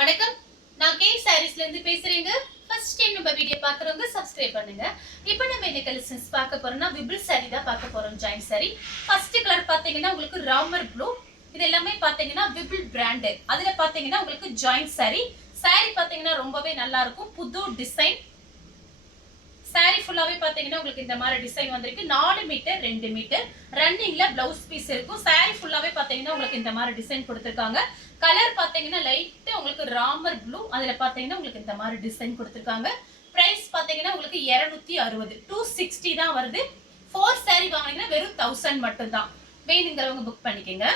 வணக்கம், நான் கே சாரீஸ்ல இருந்து பேசுறேங்க. ஃபர்ஸ்ட் டைம் நம்ம வீடியோ பாக்குறவங்க சப்ஸ்கிரைப் பண்ணுங்க. இப்போ நம்ம என்ன கலெக்ஷன்ஸ் பார்க்க போறோம்னா விபிள் சாரி தான் பார்க்க போறோம். Join sorry. ஃபர்ஸ்ட் கலர் பாத்தீங்கன்னா உங்களுக்கு ராமர் ப்ளூ. இது எல்லாமே பாத்தீங்கன்னா விபிள் பிராண்ட். அதுல பாத்தீங்கன்னா உங்களுக்கு ஜாயின் சாரி. சாரி பாத்தீங்கன்னா ரொம்பவே நல்லா இருக்கும். புது டிசைன். சாரி ஃபுல்லாவே பாத்தீங்கன்னா உங்களுக்கு இந்த மாதிரி டிசைன் வந்திருக்கு. 4 மீட்டர் 2 மீட்டர் ரன்னிங்ல பிளவுஸ் பீஸ் இருக்கும். சாரி ஃபுல்லாவே பாத்தீங்கன்னா உங்களுக்கு இந்த மாதிரி டிசைன் கொடுத்திருக்காங்க. கலர் பாத்தீங்கன்னா லைட் உங்களுக்கு ராமர் ப்ளூ. அதுல பாத்தீங்கன்னா உங்களுக்கு இந்த மாதிரி டிசைன் கொடுத்திருக்காங்க. பிரைஸ் பாத்தீங்கன்னா உங்களுக்கு 260 260 தான் வருது. 4 சாரி வாங்குனீங்கன்னா வெறும் 1000 மட்டும் தான். வேணுங்கிறவங்க புக் பண்ணிக்கங்க.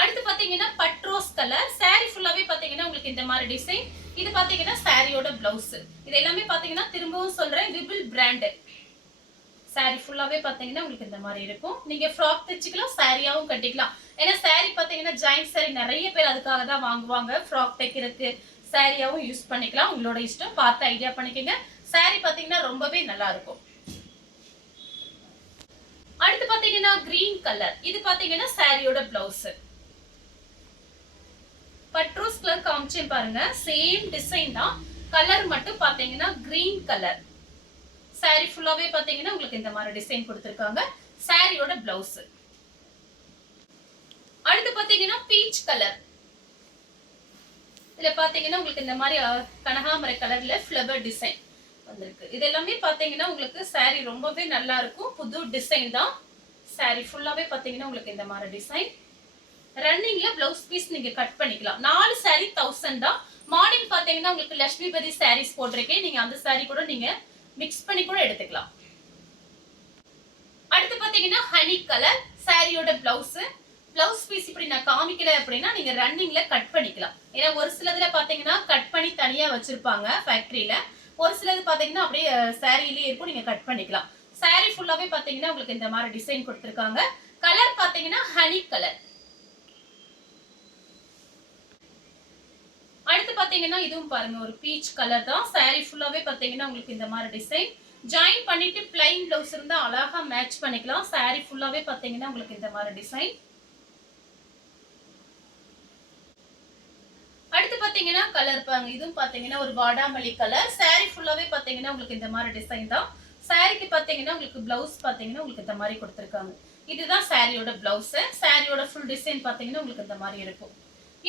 அடுத்து பாத்தீங்கன்னா பட்ரோஸ் கலர். சாரி ஃபுல்லாவே பாத்தீங்கன்னா உங்களுக்கு இந்த மாதிரி டிசைன். இது பாத்தீங்கன்னா சாரியோட பிளவுஸ். இது எல்லாமே பாத்தீங்கன்னா திரும்பவும் சொல்றேன் விபிள் பிராண்ட். சாரி ஃபுல்லாவே பாத்தீங்கன்னா உங்களுக்கு இந்த மாதிரி இருக்கும். நீங்க ஃப்ராக் தைச்சிக்கலாம், சாரியாவும் கட்டிக்கலாம். ஏன்னா சாரி பாத்தீங்கன்னா ஜாயின் சாரி நிறைய பேர் அதுக்காக தான் வாங்குவாங்க. ஃப்ராக் தைக்கிறதுக்கு சாரியாவும் யூஸ் பண்ணிக்கலாம். உங்களோட இஷ்டம், பார்த்து ஐடியா பண்ணிக்கங்க. சாரி பாத்தீங்கன்னா ரொம்பவே நல்லா இருக்கும். அடுத்து பாத்தீங்கன்னா கிரீன் கலர். இது பாத்தீங்கன்னா சாரியோட பிளவுஸ். பட்ரோஸ் கலர் காமிச்சேன் பாருங்க. சேம் டிசைன் தான். கலர் மட்டும் பாத்தீங்கன்னா கிரீன் கலர். சாரி ஃபுல்லாவே பாத்தீங்கன்னா உங்களுக்கு இந்த மாதிரி டிசைன் கொடுத்திருக்காங்க. சாரியோட பிளவுஸ். அடுத்து பாத்தீங்கன்னா பீச் கலர். இதுல பாத்தீங்கன்னா உங்களுக்கு இந்த மாதிரி கனகாமரை கலர்ல ஃப்ளவர் டிசைன் வந்திருக்கு. இது எல்லாமே பாத்தீங்கன்னா உங்களுக்கு சாரி ரொம்பவே நல்லா இருக்கும். புது டிசைன் தான். சாரி ஃபுல்லாவே பாத்தீங்கன்னா உங்களுக்கு இந்த மாதிரி டிசைன். ரன்னிங்ல பிளவுஸ் பீஸ் நீங்க கட் பண்ணிக்கலாம். 4 சாரி 1000 தான். மார்னிங் பாத்தீங்கன்னா உங்களுக்கு லட்சுமிபதி சாரீஸ் போட்டிருக்கேன். நீங்க அந்த சாரி கூட நீங்க மிக்ஸ் பண்ணி கூட எடுத்துக்கலாம். அடுத்து பாத்தீங்கன்னா ஹனி கலர். சாரியோட பிளவுஸ். பிளவுஸ் பீஸ் இப்படி நான் காமிக்கல அப்படின்னா நீங்க ரன்னிங்ல கட் பண்ணிக்கலாம். ஏன்னா ஒரு சிலதுல பாத்தீங்கன்னா கட் பண்ணி தனியா வச்சிருப்பாங்க ஃபேக்டரியில. ஒரு சிலது பாத்தீங்கன்னா அப்படியே சாரியிலேயே இருக்கும். நீங்க கட் பண்ணிக்கலாம். சாரி ஃபுல்லாவே பாத்தீங்கன்னா உங்களுக்கு இந்த மாதிரி டிசைன் கொடுத்திருக்காங்க. கலர் பாத்தீங்கன்னா ஹனி கலர். அடுத்து பாத்தீங்கன்னா இதுவும் பாருங்க ஒரு பீச் கலர் தான். சாரி ஃபுல்லாவே பாத்தீங்கன்னா உங்களுக்கு இந்த மாதிரி டிசைன். ஜாயின் பண்ணிட்டு பிளைன் பிளவுஸ் இருந்தா அழகா மேட்ச் பண்ணிக்கலாம். சாரி ஃபுல்லாவே பாத்தீங்கன்னா உங்களுக்கு இந்த மாதிரி டிசைன். அடுத்து பாத்தீங்கன்னா கலர் பாருங்க. இதுவும் பாத்தீங்கன்னா ஒரு வாடாமல்லி கலர். சாரி ஃபுல்லாவே பாத்தீங்கன்னா உங்களுக்கு இந்த மாதிரி டிசைன் தான். சாரிக்கு பாத்தீங்கன்னா உங்களுக்கு பிளவுஸ் பாத்தீங்கன்னா உங்களுக்கு இந்த மாதிரி கொடுத்திருக்காங்க. இதுதான் சாரியோட பிளவுஸ். சாரியோட ஃபுல் டிசைன் பாத்தீங்கன்னா உங்களுக்கு இந்த மாதிரி இருக்கும்.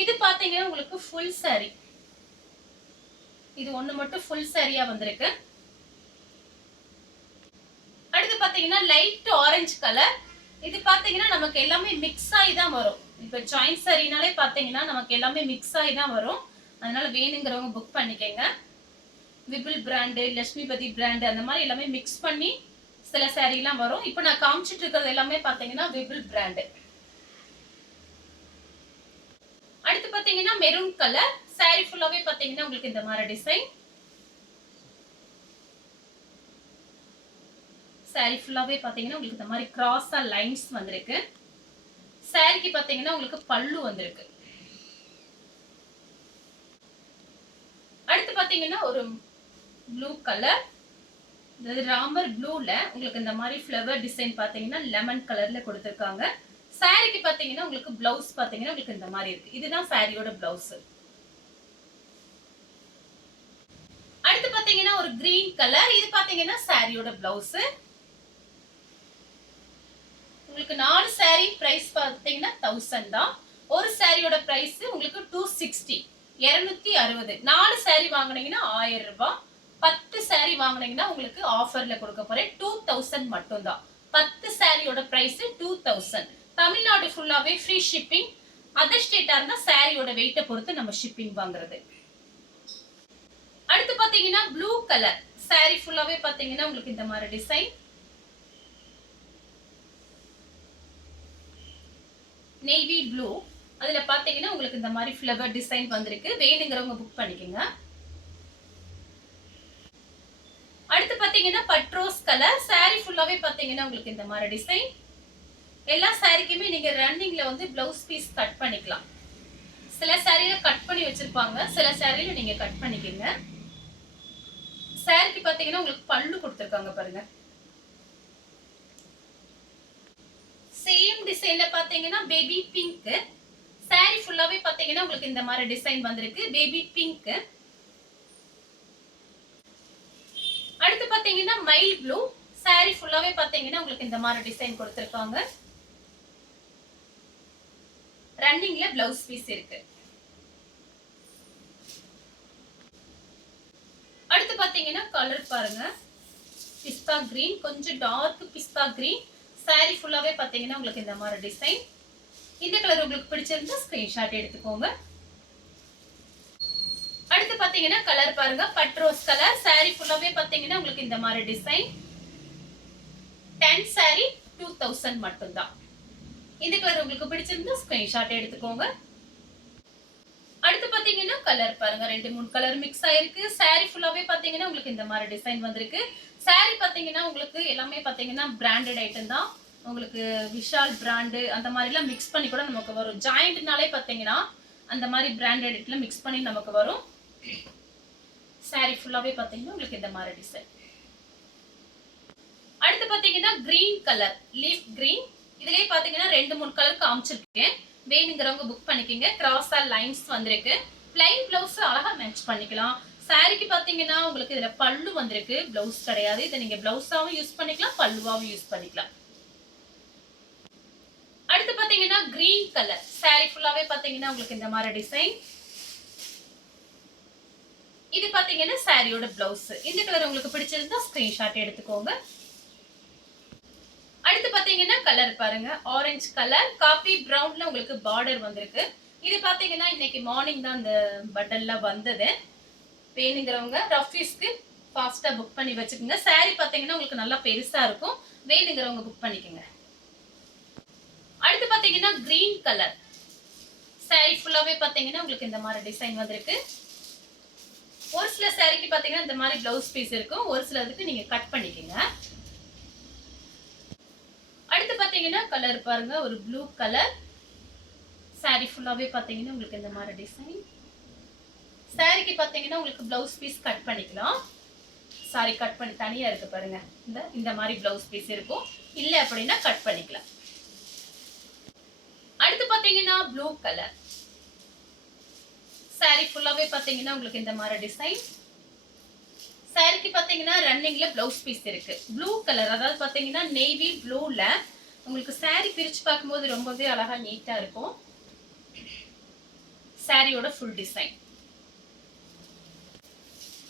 இது பாத்தீங்கன்னா உங்களுக்கு ஃபுல் சாரி. இது ஒண்ணு மட்டும் ஃபுல் சாரியா வந்திருக்கு. அடுத்து பாத்தீங்கன்னா லைட் ஆரஞ்சு கலர். இது பாத்தீங்கன்னா நமக்கு எல்லாமே மிக்ஸ் ஆகி தான் வரும். இப்ப ஜாயின் சாரினாலே பாத்தீங்கன்னா நமக்கு எல்லாமே மிக்ஸ் ஆகி தான் வரும். அதனால வேணுங்கிறவங்க புக் பண்ணிக்கங்க. விபிள் பிராண்ட், லட்சுமிபதி பிராண்ட் அந்த மாதிரி எல்லாமே மிக்ஸ் பண்ணி சில சாரி எல்லாம் வரும். இப்போ நான் காமிச்சிட்டு இருக்கிறது எல்லாமே பாத்தீங்கன்னா விபிள் பிராண்ட். அடுத்து பாத்தீங்கன்னா மெரூன் கலர். சாரி ஃபுல்லாவே பாத்தீங்கன்னா உங்களுக்கு இந்த மாதிரி டிசைன். சாரி ஃபுல்லாவே பாத்தீங்கன்னா உங்களுக்கு இந்த மாதிரி கிராஸா லைன்ஸ் வந்திருக்கு. சாரிக்கு பாத்தீங்கன்னா உங்களுக்கு பல்லு வந்திருக்கு. அடுத்து பாத்தீங்கன்னா ஒரு ப்ளூ கலர். இது ராமர் ப்ளூல உங்களுக்கு இந்த மாதிரி ஃப்ளவர் டிசைன் பாத்தீங்கன்னா லெமன் கலர்ல கொடுத்திருக்காங்க. சாரிக்கு பாத்தீங்கன்னா உங்களுக்கு பிளவுஸ் பாத்தீங்கன்னா உங்களுக்கு இந்த மாதிரி இருக்கு. இதுதான் சாரியோட பிளவுஸ். அடுத்து பாத்தீங்கன்னா ஒரு கிரீன் கலர். இது பாத்தீங்கன்னா சாரியோட பிளவுஸ். உங்களுக்கு 4 சாரி பிரைஸ் பாத்தீங்கன்னா 1000 தான். ஒரு சாரியோட பிரைஸ் உங்களுக்கு 260 260. 4 சாரி வாங்குனீங்கன்னா 1000 ரூபாய். 10 சாரி வாங்குனீங்கன்னா உங்களுக்கு ஆஃபர்ல கொடுக்க போறேன் 2000 மட்டும் தான். 10 சாரியோட பிரைஸ் 2000. தமிழ்நாடு ஃபுல்லாவே ஃப்ரீ ஷிப்பிங். அதர் ஸ்டேட்டா இருந்தா சாரியோட வெயிட்ட பொறுத்து நம்ம ஷிப்பிங் வாங்குறது. அடுத்து பாத்தீங்கன்னா ப்ளூ கலர். சாரி ஃபுல்லாவே பாத்தீங்கன்னா உங்களுக்கு இந்த மாதிரி டிசைன். Navy blue. அதுல பாத்தீங்கன்னா உங்களுக்கு இந்த மாதிரி ஃப்ளவர் டிசைன் வந்திருக்கு. வேணுங்கிறவங்க புக் பண்ணிக்கங்க. அடுத்து பாத்தீங்கன்னா பட்ரோஸ் கலர். சாரி ஃபுல்லாவே பாத்தீங்கன்னா உங்களுக்கு இந்த மாதிரி டிசைன். எல்லா சாரிக்குமே நீங்க ரன்னிங்ல வந்து பிளவுஸ் பீஸ் கட் பண்ணிக்கலாம். சில சாரியில கட் பண்ணி வச்சிருப்பாங்க. சில சாரியில நீங்க கட் பண்ணிக்கங்க. சாரிக்கு பாத்தீங்கன்னா உங்களுக்கு பல்லு கொடுத்திருக்காங்க பாருங்க. சேம் டிசைன்ல பாத்தீங்கன்னா பேபி பிங்க். சாரி ஃபுல்லாவே பாத்தீங்கன்னா பாத்தீங்கன்னா உங்களுக்கு இந்த மாதிரி டிசைன் வந்திருக்கு பேபி பிங்க். அடுத்து பாத்தீங்கன்னா மைல் ப்ளூ. saree ஃபுல்லாவே பாத்தீங்கன்னா உங்களுக்கு இந்த மாதிரி டிசைன் கொடுத்திருக்காங்க. ரன்னிங்ல பிளவுஸ் பீஸ் இருக்கு. அடுத்து பாத்தீங்கன்னா கலர் பாருங்க, பிஸ்தா கிரீன், கொஞ்சம் டார்க் பிஸ்தா கிரீன். saree ஃபுல்லாவே பாத்தீங்கன்னா உங்களுக்கு இந்த மாதிரி டிசைன். இந்த கலர் உங்களுக்கு பிடிச்சிருந்தா ஸ்கிரீன்ஷாட் எடுத்துக்கோங்க. அடுத்து பாத்தீங்கன்னா கலர் பாருங்க, பட் ரோஸ் கலர். saree ஃபுல்லாவே பாத்தீங்கன்னா உங்களுக்கு இந்த மாதிரி டிசைன். 10 saree 2000 மட்டும் தான். இந்த கலர் உங்களுக்கு பிடிச்சிருந்தா ஸ்கிரீன்ஷாட் எடுத்துக்கோங்க. அடுத்து பாத்தீங்கன்னா கலர் பாருங்க, 2-3 கலர் மிக்ஸ் ஆயிருக்கு. saree ஃபுல்லாவே பாத்தீங்கன்னா உங்களுக்கு இந்த மாதிரி டிசைன் வந்திருக்கு. saree பாத்தீங்கன்னா உங்களுக்கு எல்லாமே பாத்தீங்கன்னா பிராண்டட் ஐட்டம் தான். உங்களுக்கு விஷால் பிராண்ட் அந்த மாதிரி எல்லாம் மிக்ஸ் பண்ணி கூட நமக்கு வரும். ஜாயிண்ட்னாலே பாத்தீங்கன்னா அந்த மாதிரி பிராண்டட் ஐட்டம்ல மிக்ஸ் பண்ணி நமக்கு வரும். saree ஃபுல்லாவே பாத்தீங்கன்னா உங்களுக்கு இந்த மாதிரி டிசைன். அடுத்து பாத்தீங்கன்னா கிரீன் கலர், லீஃப் கிரீன். இதுலயே பாத்தீங்கன்னா 2-3 கலர் காமிச்சிருக்கேன். வேணுங்கிறவங்க புக் பண்ணிக்கங்க. கிராஸா லைன்ஸ் வந்திருக்கு. பிளைன் பிளவுஸ் அழகா மேட்ச் பண்ணிக்கலாம். சாரிக்கு பாத்தீங்கன்னா உங்களுக்கு இதுல பல்லு வந்திருக்கு, பிளவுஸ் கிடையாது. இதை நீங்க பிளவுஸாவும் யூஸ் பண்ணிக்கலாம், பல்லுவாவும் யூஸ் பண்ணிக்கலாம். அடுத்து பாத்தீங்கன்னா கிரீன் கலர். saree ஃபுல்லாவே பாத்தீங்கன்னா உங்களுக்கு இந்த மாதிரி டிசைன். இது பாத்தீங்கன்னா சாரியோட பிளவுஸ். இந்த கலர் உங்களுக்கு பிடிச்சிருந்தா ஸ்கிரீன்ஷாட் எடுத்துக்கோங்க. அடுத்து பாத்தீங்கன்னா கலர் பாருங்க, ஆரஞ்சு கலர், காபி பிரவுன்ல உங்களுக்கு பார்டர் வந்திருக்கு. இது பாத்தீங்கன்னா இன்னைக்கு மார்னிங் தான் இந்த பட்டன்ல வந்தது. வேணுங்கிறவங்க ரஃபீஸ்க்கு ஃபாஸ்டா புக் பண்ணி வச்சுக்கோங்க. saree பாத்தீங்கன்னா உங்களுக்கு நல்லா பெருசா இருக்கும். வேணுங்கிறவங்க புக் பண்ணிக்கோங்க. அடுத்து பாத்தீங்கன்னா கிரீன் கலர். saree ஃபுல்லாவே பாத்தீங்கன்னா உங்களுக்கு இந்த மாதிரி டிசைன் வந்திருக்கு. ஒரு சில சாரிக்கு பாத்தீங்கன்னா இந்த மாதிரி பிளவுஸ் பீஸ் இருக்கும், ஒரு சிலதுக்கு நீங்க கட் பண்ணிக்கோங்க. அடுத்து பாத்தீங்கன்னா கலர் பாருங்க, ஒரு ப்ளூ கலர். saree ஃபுல்லாவே பாத்தீங்கன்னா உங்களுக்கு இந்த மாதிரி டிசைன். சாரிக்கு பாத்தீங்கன்னா உங்களுக்கு பிளவுஸ் பீஸ் கட் பண்ணிக்கலாம். சாரி கட் பண்ணி தனியா இருக்கு பாருங்க, இந்த மாதிரி பிளவுஸ் பீஸ் இருக்கும். இல்ல அப்படின்னா கட் பண்ணிக்கலாம். அடுத்து பாத்தீங்கன்னா ப்ளூ கலர். saree ஃபுல்லாவே பாத்தீங்கன்னா உங்களுக்கு இந்த மாதிரி டிசைன். சாரிக்கு பாத்தீங்கன்னா ரன்னிங்ல பிளவுஸ் பீஸ் இருக்கு. ப்ளூ கலர், அதாவது பாத்தீங்கன்னா நேவி ப்ளூல உங்களுக்கு saree பிரிச்சு பார்க்கும்போது ரொம்பவே அழகா நீட்டா இருக்கும். சாரியோட ஃபுல் டிசைன்.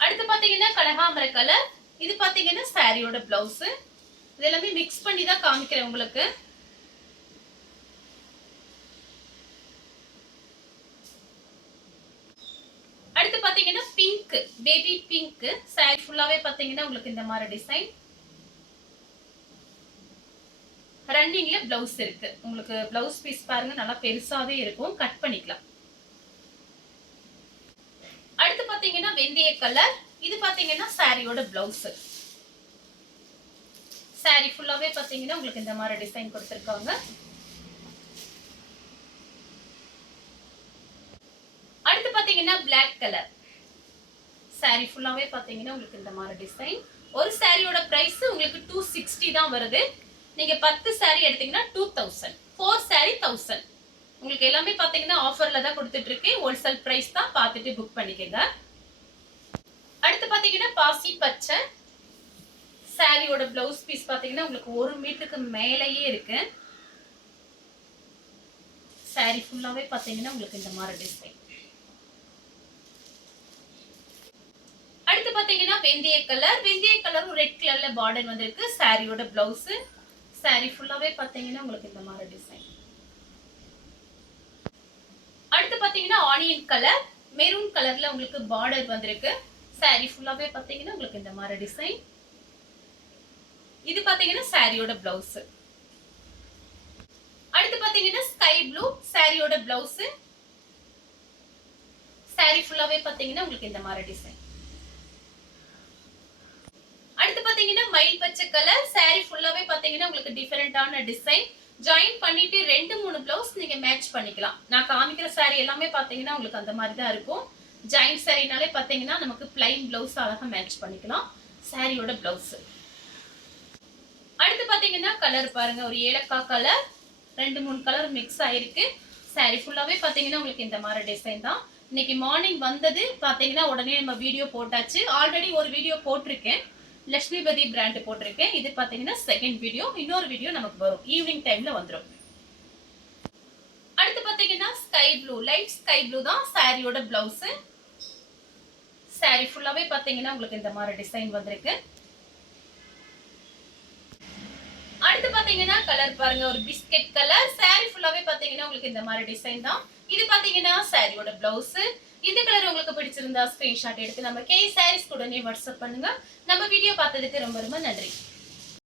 அடுத்து பாத்தீங்கன்னா கனகாம்பர கலர். இது பாத்தீங்கன்னா சாரியோட பிளவுஸ். இது எல்லாமே மிக்ஸ் பண்ணி தான் காமிக்கிறேன் உங்களுக்கு. அடுத்து பாத்தீங்கன்னா பிங்க், பேபி பிங்க். saree ஃபுல்லாவே பாத்தீங்கன்னா உங்களுக்கு இந்த மாதிரி டிசைன். ரன்னிங்ல பிளவுஸ் இருக்கு. உங்களுக்கு பிளவுஸ் பீஸ் பாருங்க நல்லா பெருசாவே இருக்கும், கட் பண்ணிக்கலாம். அடுத்து பாத்தீங்கன்னா வெந்தய கலர். இது பாத்தீங்கன்னா சாரியோட பிளவுஸ். saree ஃபுல்லாவே பாத்தீங்கன்னா உங்களுக்கு இந்த மாதிரி டிசைன் கொடுத்திருக்காங்க. அடுத்து பாத்தீங்கன்னா black கலர். saree ஃபுல்லாவே பாத்தீங்கன்னா உங்களுக்கு இந்த மாதிரி டிசைன். ஒரு சாரியோட பிரைஸ் உங்களுக்கு 260 தான் வருது. நீங்க 10 saree எடுத்தீங்கன்னா 2000, 4 saree 1000. உங்களுக்கு எல்லாமே பாத்தீங்கன்னா ஆஃபர்ல தான் கொடுத்துட்டு இருக்கேன். ஹோல்சேல் பிரைஸ் தான், பார்த்துட்டு புக் பண்ணிக்கங்க. அடுத்து பாத்தீங்கன்னா பாசி பச்சை. சாரியோட பிளவுஸ் பீஸ் பாத்தீங்கன்னா உங்களுக்கு 1 மீட்டருக்கு மேலேயே இருக்கு. saree ஃபுல்லாவே பாத்தீங்கன்னா உங்களுக்கு இந்த மாதிரி டிசைன். அடுத்து பாத்தீங்கன்னா வெந்தய கலர். வெந்தய கலரும் ரெட் கலர்ல பார்டர் வந்திருக்கு. சாரியோட பிளவுஸ். saree ஃபுல்லாவே பாத்தீங்கன்னா உங்களுக்கு இந்த மாதிரி டிசைன். அடுத்து பாத்தீங்கன்னா ஆனியன் கலர், மெரூன் கலர்ல உங்களுக்கு பார்டர் வந்திருக்கு. saree ஃபுல்லாவே பாத்தீங்கன்னா உங்களுக்கு இந்த மாதிரி டிசைன். இது பாத்தீங்கன்னா சாரியோட பிளவுஸ். அடுத்து பாத்தீங்கன்னா ஸ்கை ப்ளூ, சாரியோட பிளவுஸ். saree ஃபுல்லாவே பாத்தீங்கன்னா உங்களுக்கு இந்த மாதிரி டிசைன். அடுத்து பாத்தீங்கன்னா மயில் பச்சை கலர். saree ஃபுல்லாவே பாத்தீங்கன்னா உங்களுக்கு டிஃபரெண்டான டிசைன். ஜாயின் பண்ணிட்டு 2-3 பிளவுஸ் நீங்க மேட்ச் பண்ணிக்கலாம். நான் காமிக்கிற saree எல்லாமே பாத்தீங்கன்னா உங்களுக்கு அந்த மாதிரி தான் இருக்கும். ஜாயின் சாரினாலே பாத்தீங்கன்னா நமக்கு பிளைன் பிளவுஸ் அழகா மேட்ச் பண்ணிக்கலாம். சாரியோட பிளவுஸ். அடுத்து பாத்தீங்கன்னா கலர் பாருங்க, ஒரு ஏலக்காய் கலர். 2-3 கலர் மிக்ஸ் ஆயிருக்கு. saree ஃபுல்லாவே பாத்தீங்கன்னா உங்களுக்கு இந்த மாதிரி டிசைன் தான். இன்னைக்கு மார்னிங் வந்தது பாத்தீங்கன்னா உடனே நம்ம வீடியோ போட்டாச்சு. ஆல்ரெடி ஒரு வீடியோ போட்டிருக்கேன், லட்சுமிபதி பிராண்ட் போட்டிருக்கேன். இது பாத்தீங்கன்னா செகண்ட் வீடியோ. இன்னொரு வீடியோ நமக்கு வரும், ஈவினிங் டைம்ல வந்துடும். அடுத்து பாத்தீங்கன்னா sky blue, light sky blue தான் சாரியோட பிளவுஸ். saree ஃபுல்லாவே பாத்தீங்கன்னா உங்களுக்கு இந்த மாதிரி டிசைன் வந்திருக்கு. அடுத்து பாத்தீங்கன்னா கலர் பாருங்க, ஒரு பிஸ்கட் கலர். saree ஃபுல்லாவே பாத்தீங்கன்னா உங்களுக்கு இந்த மாதிரி டிசைன் தான். இது பாத்தீங்கன்னா சாரியோட பிளவுஸ். இந்த கலர் உங்களுக்கு பிடிச்சிருந்தா ஸ்கிரீன்ஷாட் எடுத்து நம்ம கே சாரீஸ் உடனே வாட்ஸ்அப் பண்ணுங்க. நம்ம வீடியோ பார்த்ததுக்கு ரொம்ப ரொம்ப நன்றி.